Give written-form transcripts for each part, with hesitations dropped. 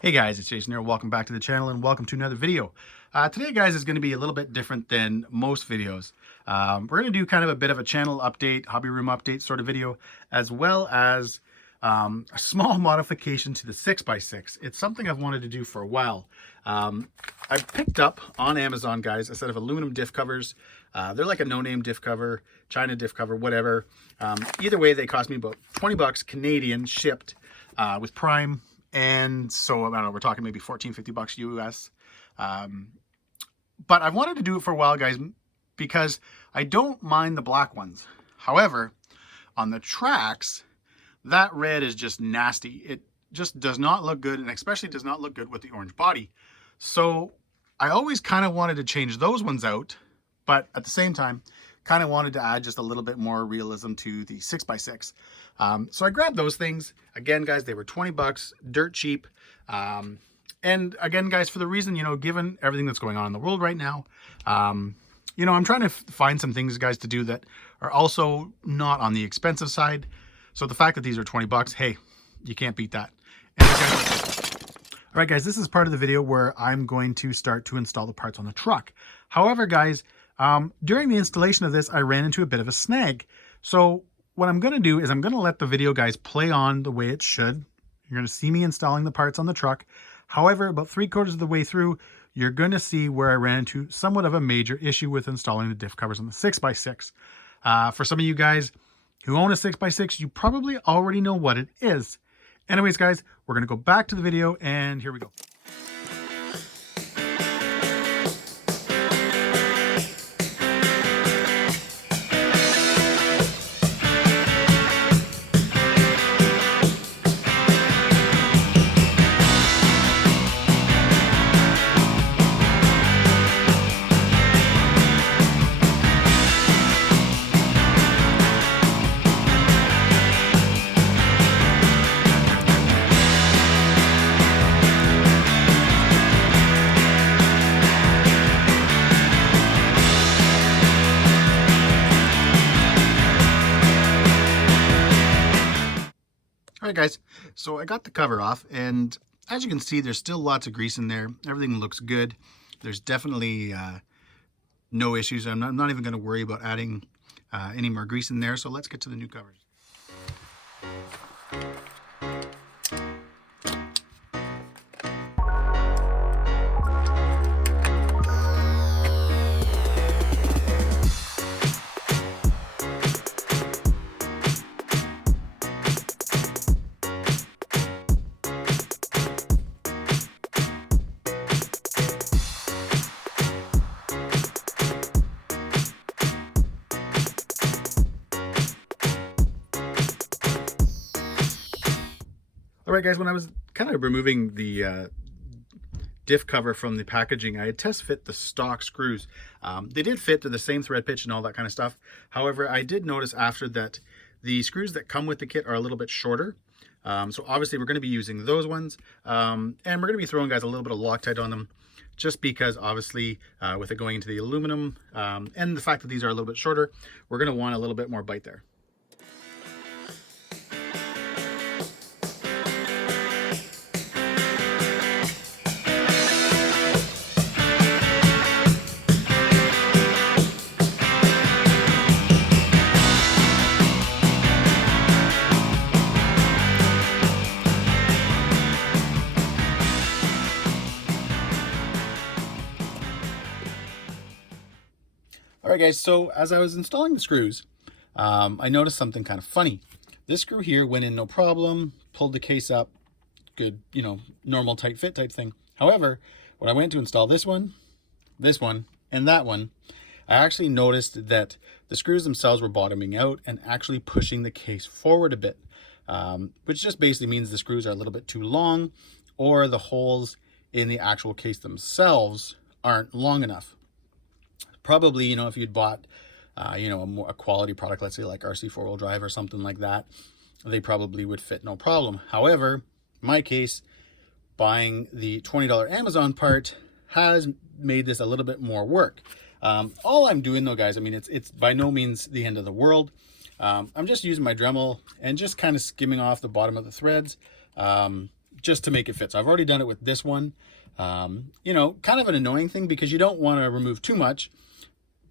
Hey guys, it's Jason here. Welcome back to the channel and welcome to another video. Today, guys, is going to be a little bit different than most videos. We're going to do kind of a bit of a channel update, hobby room update sort of video, as well as a small modification to the 6x6. It's something I've wanted to do for a while. I picked up on Amazon, guys, a set of aluminum diff covers. They're like a no-name diff cover, China diff cover, whatever. Either way, they cost me about 20 bucks Canadian shipped with Prime. And so, I don't know, we're talking maybe 14, 50 bucks US. But I've wanted to do it for a while, guys, because I don't mind the black ones. However, on the Traxx, that red is just nasty. It just does not look good, and especially does not look good with the orange body. So I always kind of wanted to change those ones out, but at the same time, kind of wanted to add just a little bit more realism to the 6x6. So I grabbed those things. Again, guys, they were 20 bucks, dirt cheap. And again, guys, for the reason, given everything that's going on in the world right now, I'm trying to find some things, guys, to do that are also not on the expensive side. So the fact that these are 20 bucks, hey, you can't beat that. All right, guys, this is part of the video where I'm going to start to install the parts on the truck. However, guys, during the installation of this, I ran into a bit of a snag. So what I'm going to do is I'm going to let the video, guys, play on the way it should. You're going to see me installing the parts on the truck. However, about 3/4 of the way through, you're going to see where I ran into somewhat of a major issue with installing the diff covers on the 6x6. For some of you guys who own a 6x6, you probably already know what it is. Anyways, guys, we're going to go back to the video, and here we go. All right, guys, so I got the cover off, and as you can see, there's still lots of grease in there. Everything looks good. There's definitely no issues. I'm not even going to worry about adding any more grease in there, so let's get to the new covers. All right, guys, when I was kind of removing the diff cover from the packaging, I had test fit the stock screws. They did fit to the same thread pitch and all that kind of stuff. However, I did notice after that the screws that come with the kit are a little bit shorter. So obviously we're going to be using those ones. And we're going to be throwing, guys, a little bit of Loctite on them, just because obviously with it going into the aluminum and the fact that these are a little bit shorter, we're going to want a little bit more bite there. All right, guys, so as I was installing the screws, I noticed something kind of funny. This screw here went in no problem, pulled the case up, good, normal tight fit type thing. However, when I went to install this one, and that one, I actually noticed that the screws themselves were bottoming out and actually pushing the case forward a bit, which just basically means the screws are a little bit too long, or the holes in the actual case themselves aren't long enough. Probably, if you'd bought, a quality product, let's say like RC 4-wheel drive or something like that, they probably would fit no problem. However, in my case, buying the $20 Amazon part has made this a little bit more work. All I'm doing though, guys, it's by no means the end of the world. I'm just using my Dremel and just kind of skimming off the bottom of the threads, just to make it fit. So I've already done it with this one. You know, kind of an annoying thing because you don't want to remove too much,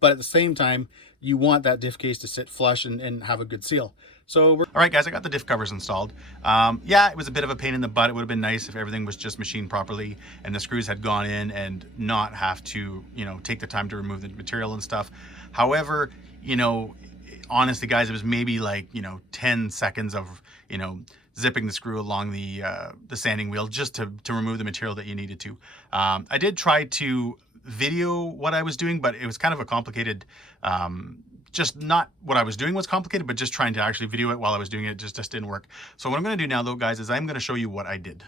but at the same time, you want that diff case to sit flush and have a good seal. So all right, guys, I got the diff covers installed. Yeah, it was a bit of a pain in the butt. It would have been nice if everything was just machined properly and the screws had gone in and not have to, you know, take the time to remove the material and stuff. However, you know, honestly, guys, it was maybe like, you know, 10 seconds of, you know, zipping the screw along the sanding wheel just to remove the material that you needed to. I did try to video what I was doing, but it was kind of a complicated, just not what I was doing was complicated, but just trying to actually video it while I was doing it just didn't work. So what I'm going to do now though, guys, is I'm going to show you what I did.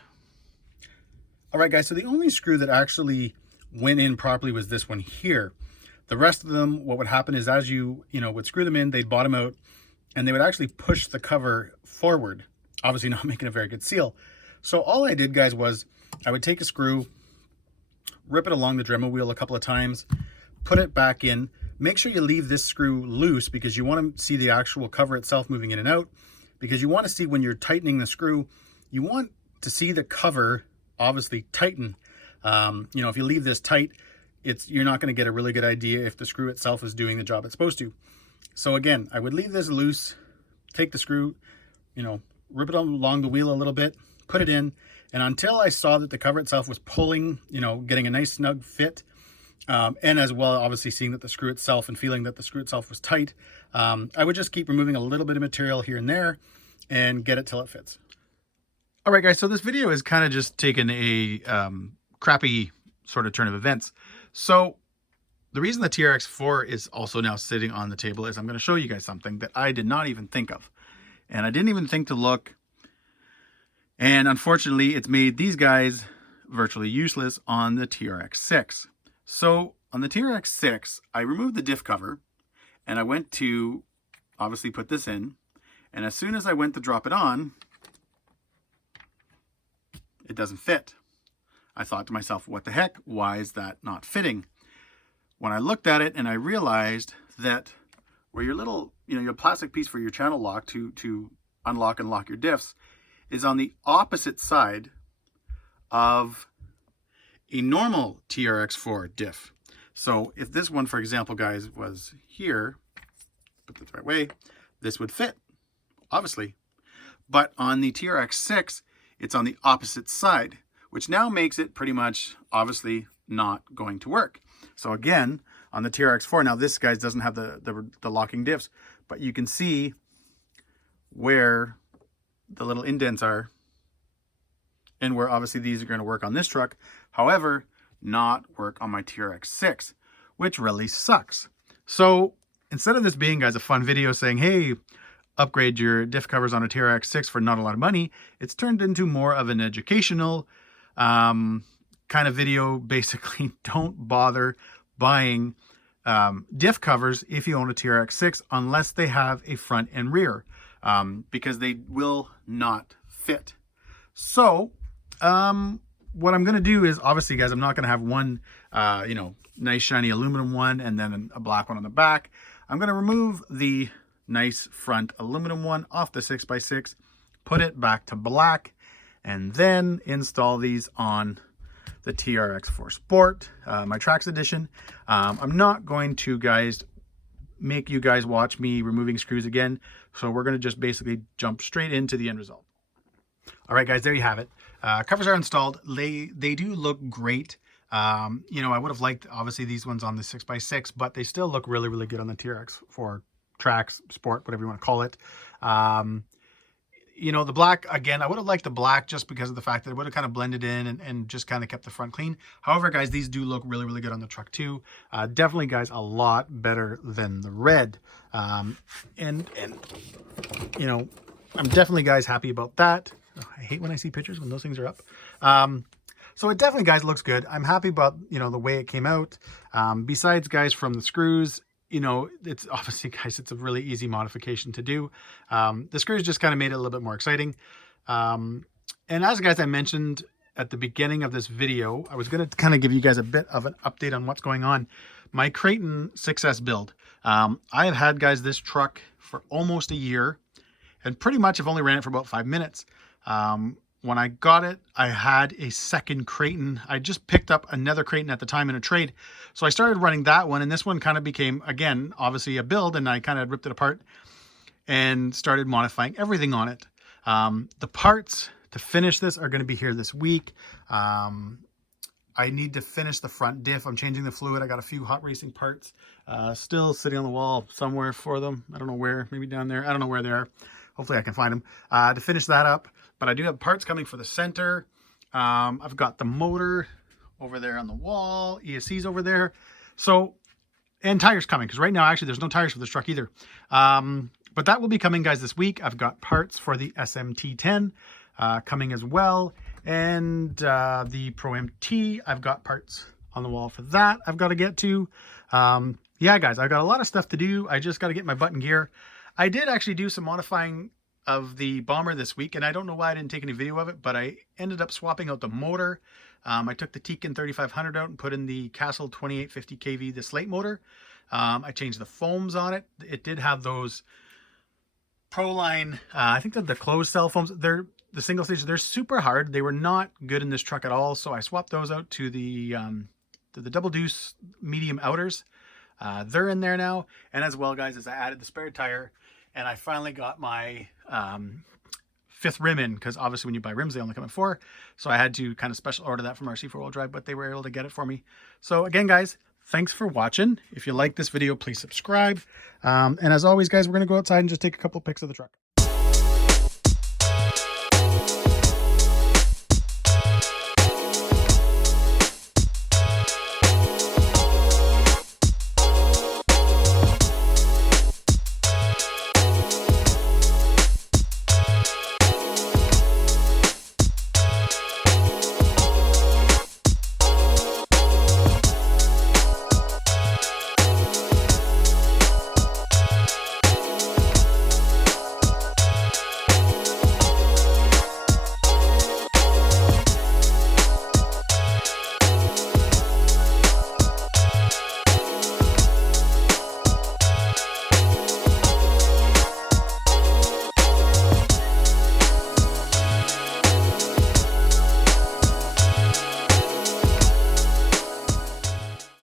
All right, guys, so the only screw that actually went in properly was this one here. The rest of them, what would happen is as you know, would screw them in, they'd bottom out and they would actually push the cover forward, obviously not making a very good seal. So all I did, guys, was I would take a screw, rip it along the Dremel wheel a couple of times, put it back in. Make sure you leave this screw loose because you want to see the actual cover itself moving in and out, because you want to see when you're tightening the screw, you want to see the cover obviously tighten. You know, if you leave this tight, you're not going to get a really good idea if the screw itself is doing the job it's supposed to. So again, I would leave this loose, take the screw, you know, rip it along the wheel a little bit, put it in, and until I saw that the cover itself was pulling, you know, getting a nice snug fit, and as well, obviously seeing that the screw itself and feeling that the screw itself was tight, I would just keep removing a little bit of material here and there and get it till it fits. All right, guys, so this video is kind of just taken a crappy sort of turn of events. So the reason the TRX4 is also now sitting on the table is I'm going to show you guys something that I did not even think of. And I didn't even think to look. And unfortunately, it's made these guys virtually useless on the TRX6. So on the TRX6, I removed the diff cover and I went to obviously put this in. And as soon as I went to drop it on, it doesn't fit. I thought to myself, what the heck? Why is that not fitting? When I looked at it and I realized that where your little, you know, your plastic piece for your channel lock to unlock and lock your diffs is on the opposite side of a normal TRX4 diff. So if this one, for example, guys, was here, put it the right way, this would fit, obviously. But on the TRX6, it's on the opposite side, which now makes it pretty much obviously not going to work. So again, on the TRX4, now this guys doesn't have the locking diffs, but you can see where the little indents are and where obviously these are going to work on this truck. However, not work on my TRX6, which really sucks. So instead of this being, guys, a fun video saying, hey, upgrade your diff covers on a TRX6 for not a lot of money, it's turned into more of an educational kind of video. Basically, don't bother buying diff covers if you own a TRX6 unless they have a front and rear, because they will not fit. So what I'm going to do is, obviously, guys, I'm not going to have one, you know, nice shiny aluminum one and then a black one on the back. I'm going to remove the nice front aluminum one off the 6x6, put it back to black, and then install these on the TRX4 Sport, my Traxx edition. I'm not going to, guys, make you guys watch me removing screws again. So we're going to just basically jump straight into the end result. All right, guys, there you have it. Covers are installed. They do look great. You know, I would have liked, obviously, these ones on the 6x6, but they still look really, really good on the TRX4 Traxx Sport, whatever you want to call it. You know, the black, again, I would have liked the black just because of the fact that it would have kind of blended in and just kind of kept the front clean. However, guys, these do look really, really good on the truck too. Definitely, guys, a lot better than the red. And you know, I'm definitely, guys, happy about that. I hate when I see pictures when those things are up. So it definitely, guys, looks good. I'm happy about, you know, the way it came out. Besides, guys, from the screws, you know, it's obviously, guys, it's a really easy modification to do. The screws just kind of made it a little bit more exciting. And as, guys, I mentioned at the beginning of this video, I was going to kind of give you guys a bit of an update on what's going on. My Creighton 6S build. I have had, guys, this truck for almost a year and pretty much have only ran it for about 5 minutes. when I got it, I had a second Creighton. I just picked up another Creighton at the time in a trade. So I started running that one, and this one kind of became, again, obviously a build, and I kind of ripped it apart and started modifying everything on it. The parts to finish this are going to be here this week. I need to finish the front diff. I'm changing the fluid. I got a few hot racing parts still sitting on the wall somewhere for them. I don't know where, maybe down there. I don't know where they are. Hopefully I can find them to finish that up. But I do have parts coming for the center. I've got the motor over there on the wall. ESC's over there. So, and tires coming, because right now actually there's no tires for this truck either. But that will be coming, guys, this week. I've got parts for the SMT10 coming as well. And the Pro MT, I've got parts on the wall for that I've got to get to. Yeah, guys, I've got a lot of stuff to do. I just got to get my button gear. I did actually do some modifying of the Bomber this week, and I don't know why I didn't take any video of it, but I ended up swapping out the motor. I took the Tekin 3500 out and put in the Castle 2850 kV, the slate motor. I changed the foams on it. It did have those Proline, I think that the closed cell foams, they're the single stage, they're super hard. They were not good in this truck at all, so I swapped those out to the double deuce medium outers. They're in there now, and as well, guys, as I added the spare tire, and I finally got my 5th rim in, because obviously when you buy rims, they only come in 4. So I had to kind of special order that from RC 4-wheel drive, but they were able to get it for me. So again, guys, thanks for watching. If you like this video, please subscribe. And as always, guys, we're going to go outside and just take a couple pics of the truck.